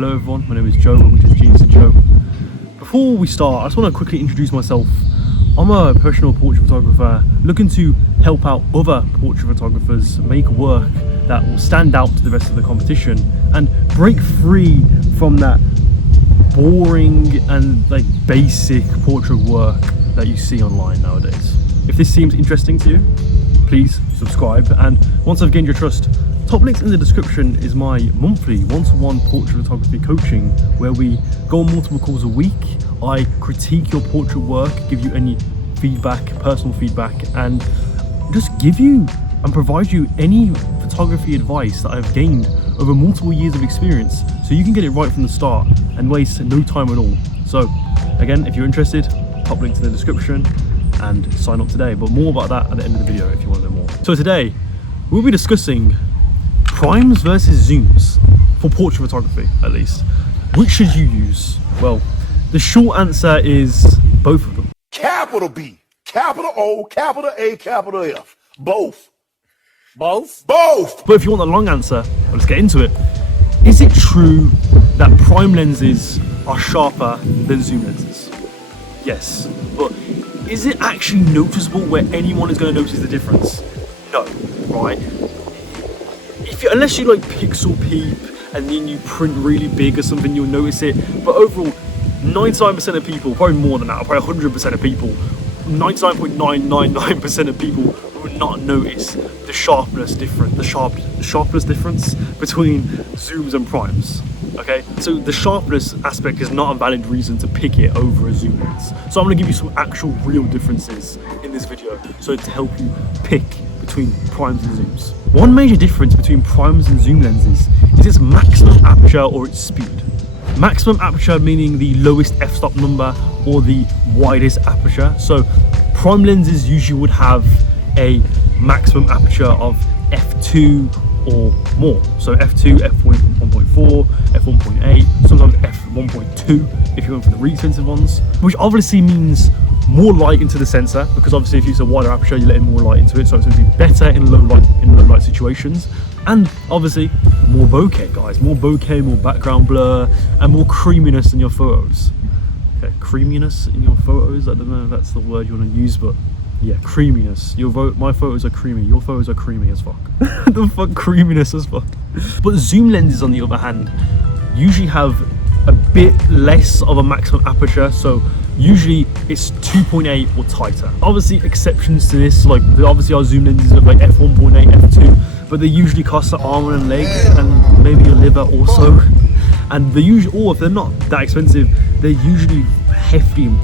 Hello everyone, my name is Joe, which is Genius and Joe. Before we start, I just want to quickly introduce myself. I'm a professional portrait photographer looking to help out other portrait photographers make work that will stand out to the rest of the competition and break free from that boring and basic portrait work that you see online nowadays. If this seems interesting to you, please subscribe, and once I've gained your trust, top links in the description is my monthly one-to-one portrait photography coaching, where we go on multiple calls a week. I critique your portrait work, give you any feedback, personal feedback, and just give you and provide you any photography advice that I've gained over multiple years of experience, so you can get it right from the start and waste no time at all. So again, if you're interested, top link in the description and sign up today. But more about that at the end of the video if you want to know more. So today we'll be discussing primes versus zooms for portrait photography, at least. Which should you use? Well, the short answer is both of them. Capital B, capital O, capital A, capital F. Both. Both? Both! But if you want the long answer, well, let's get into it. Is it true that prime lenses are sharper than zoom lenses? Yes, but is it actually noticeable where anyone is going to notice the difference? No, right? Unless you pixel peep and then you print really big or something, you'll notice it. But overall, 99% of people, probably more than that, probably 100% of people, 99.999% of people will not notice the sharpness difference, the sharpness difference between zooms and primes. Okay, so the sharpness aspect is not a valid reason to pick it over a zoom lens. So I'm going to give you some actual real differences in this video, so to help you pick between primes and zooms. One major difference between primes and zoom lenses is its maximum aperture or its speed. Maximum aperture meaning the lowest f-stop number or the widest aperture. So prime lenses usually would have a maximum aperture of f2 or more. So f2, f1.4, f1.8, sometimes f1.2 if you went for the really expensive ones, which obviously means more light into the sensor, because obviously if you use a wider aperture, you're letting more light into it, so it's going to be better in low light situations. And obviously more bokeh, guys, more bokeh, more background blur, and more creaminess in your photos. Okay, creaminess in your photos, I don't know if that's the word you want to use, but yeah, creaminess. My photos are creamy, your photos are creamy as fuck. The fuck, creaminess as fuck. But zoom lenses, on the other hand, usually have a bit less of a maximum aperture, so usually it's 2.8 or tighter. Obviously exceptions to this, obviously our zoom lenses are f1.8, f2, but they usually cost an arm and a leg and maybe your liver also. And they usually, or if they're not that expensive, they're usually hefty and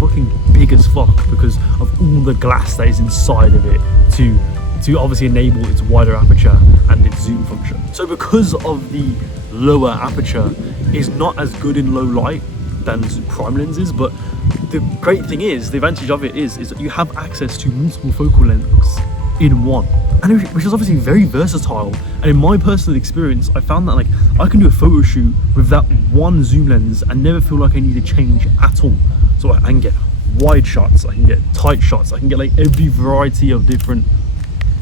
fucking big as fuck because of all the glass that is inside of it to obviously enable its wider aperture and its zoom function. So because of the lower aperture is not as good in low light than prime lenses, but the great thing is, the advantage of it is that you have access to multiple focal lengths in one, and which is obviously very versatile. And in my personal experience, I found that I can do a photo shoot with that one zoom lens and never feel like I need to change at all. So I can get wide shots, I can get tight shots, I can get every variety of different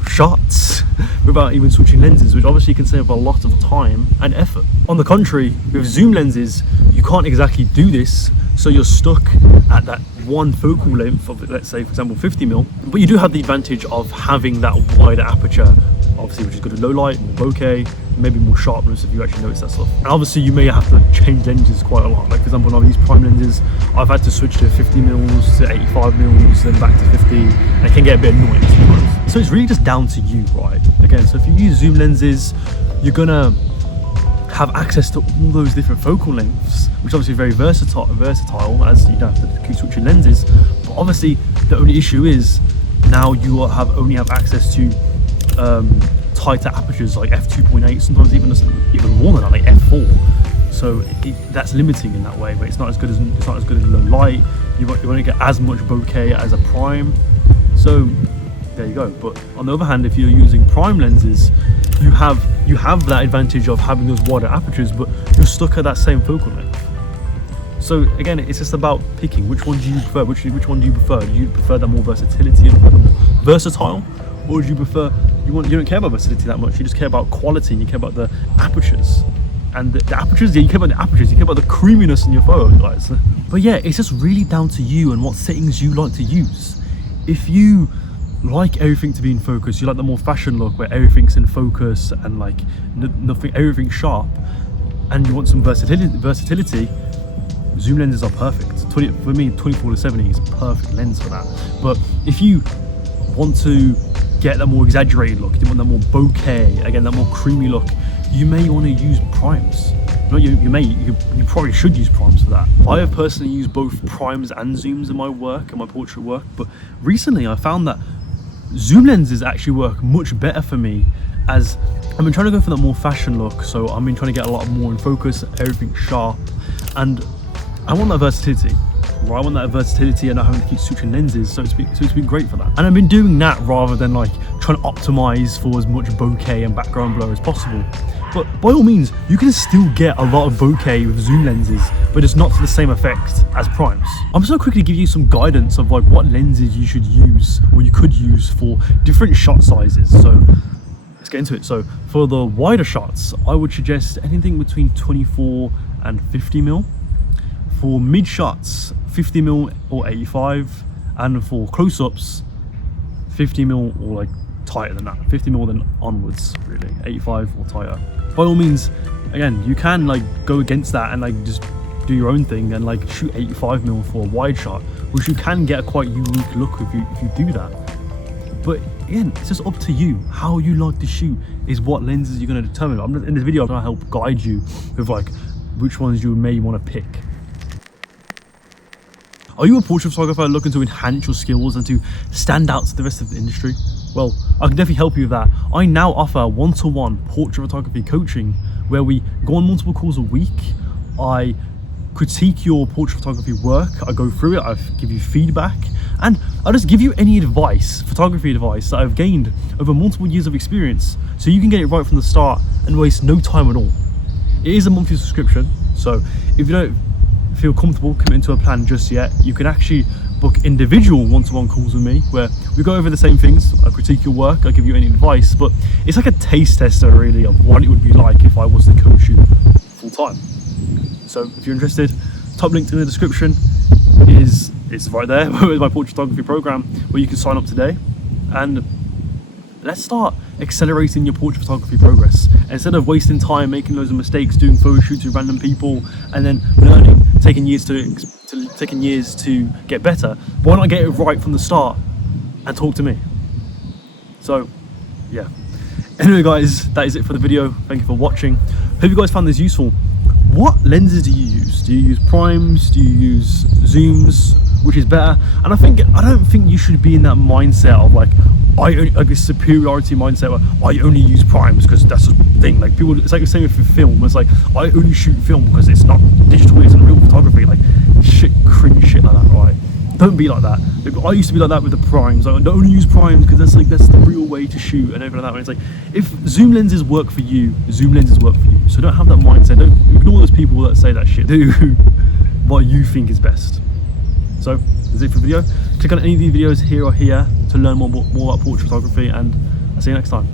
shots without even switching lenses, which obviously can save a lot of time and effort. On the contrary, with zoom lenses, you can't exactly do this, so you're stuck at that one focal length of, let's say, for example, 50mm, but you do have the advantage of having that wider aperture, obviously, which is good at low light, more bokeh, maybe more sharpness if you actually notice that stuff. And obviously you may have to change lenses quite a lot. For example, when I use prime lenses, I've had to switch to 50mm to 85mm, then back to 50, and it can get a bit annoying sometimes. So it's really just down to you, right? Again, so if you use zoom lenses, you're gonna have access to all those different focal lengths, which obviously very versatile, as you don't have to keep switching lenses. But obviously the only issue is now you only have access to tighter apertures like f2.8, sometimes even more than that, like f4. So that's limiting in that way, but it's not as good in low light. You won't get as much bokeh as a prime. So there you go. But on the other hand, if you're using prime lenses, you have that advantage of having those wider apertures, but you're stuck at that same focal length. So again, it's just about picking which one do you prefer. Which one do you prefer? Do you prefer that more versatility and more versatile, or do you prefer you don't care about versatility that much? You just care about quality and you care about the apertures. And the apertures, yeah, you care about the apertures, you care about the creaminess in your photo, guys. But yeah, it's just really down to you and what settings you like to use. If you like everything to be in focus, you like the more fashion look where everything's in focus and like nothing, everything's sharp, and you want some versatility, zoom lenses are perfect. For me, 24-70 is a perfect lens for that. But if you want to get that more exaggerated look, you want that more bokeh, again, that more creamy look, you may want to use primes. No, you probably should use primes for that. I have personally used both primes and zooms in my work, in my portrait work, but recently I found that zoom lenses actually work much better for me, as I've been trying to go for that more fashion look. So I've been trying to get a lot more in focus, everything sharp, and I want that versatility. Right? I want that versatility and not having to keep switching lenses, so it's been great for that. And I've been doing that rather than like trying to optimize for as much bokeh and background blur as possible. But by all means, you can still get a lot of bokeh with zoom lenses, but it's not to the same effect as primes. I'm just gonna quickly give you some guidance of like what lenses you should use, or you could use for different shot sizes. So let's get into it. So for the wider shots, I would suggest anything between 24 and 50mm. For mid shots, 50mm or 85, and for close-ups, 50mm or like tighter than that, 50mm then onwards, really, 85 or tighter. By all means, again, you can like go against that and like just do your own thing and like shoot 85mm for a wide shot, which you can get a quite unique look if you do that. But again, it's just up to you. How you like to shoot is what lenses you're going to determine. In this video, I'm going to help guide you with like which ones you may want to pick. Are you a portrait photographer looking to enhance your skills and to stand out to the rest of the industry? Well, I can definitely help you with that. I now offer one-to-one portrait photography coaching where we go on multiple calls a week. I critique your portrait photography work, I go through it, I give you feedback, and I just give you any advice, photography advice that I've gained over multiple years of experience, so you can get it right from the start and waste no time at all. It is a monthly subscription, so if you don't feel comfortable committing to a plan just yet, you can actually book individual one-to-one calls with me where we go over the same things. I critique your work, I give you any advice, but it's like a taste tester really of what it would be like if I was to coach you full time. So if you're interested, top link in the description is right there with my portrait photography program where you can sign up today, and let's start accelerating your portrait photography progress. Instead of wasting time making loads of mistakes, doing photo shoots with random people, and then learning, taking years to get better, why not get it right from the start and talk to me? So yeah, anyway guys, that is it for the video. Thank you for watching. Hope you guys found this useful. What lenses do you use? Do you use primes? Do you use zooms? Which is better? And I don't think you should be in that mindset of like a superiority mindset where I only use primes because that's the thing. Like people, it's like the same with film. It's like I only shoot film because it's not digital, it's real photography. Like shit, cringe shit like that, right? Don't be like that. Like, I used to be like that with the primes. I don't only use primes because that's the real way to shoot and everything like that. And it's like if zoom lenses work for you, zoom lenses work for you. So don't have that mindset. Don't ignore those people that say that shit. Do what you think is best. So that's it for the video. Click on any of these videos here or here to learn more about portrait photography, and I'll see you next time.